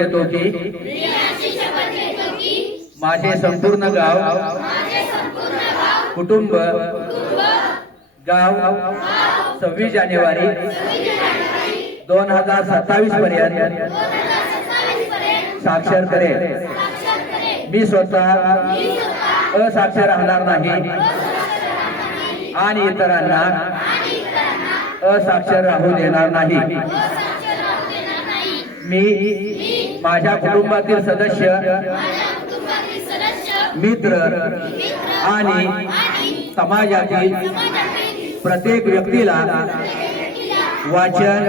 घेतो की माझे संपूर्ण गाव कुटुंब गाव 26 जानेवारी 2027 पर्यंत साक्षर करेल। मी स्वतः असाक्षर राहणार नाही आणि इतरांना असाक्षर राहू देणार नाही। मी माझ्या कुटुंबातील सदस्य, मित्र आणि समाजातील प्रत्येक व्यक्तीला वाचन,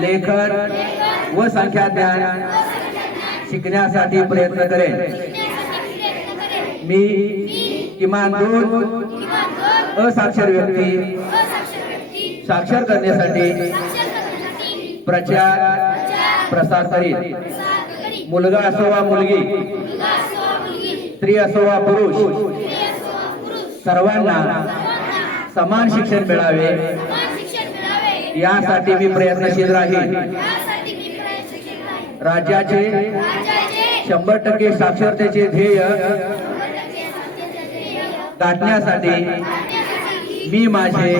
लेखन व संख्याज्ञान शिकण्यासाठी प्रयत्न करेन। मी किमान 2 असाक्षर व्यक्ती साक्षर करण्यासाठी प्रचार प्रसार करीन। मुलगा असो वा मुलगी, स्त्री असो वा पुरुष, सर्वांना समान शिक्षण मिळावे यासाठी मी प्रयत्नशील राहीन। राज्याचे 100% साक्षरतेचे ध्येय गाठण्यासाठी मी माझे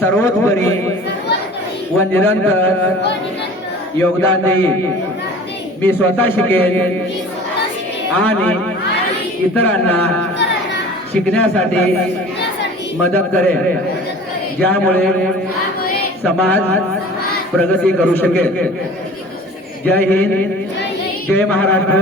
सर्वोत्तरी व निरंतर योगदान देईन। मी स्वतः शिकेन आणि इतरांना शिकण्यासाठी मदत करेन, ज्यामुळे समाज प्रगती करू शकेल। जय हिंद, जय महाराष्ट्र।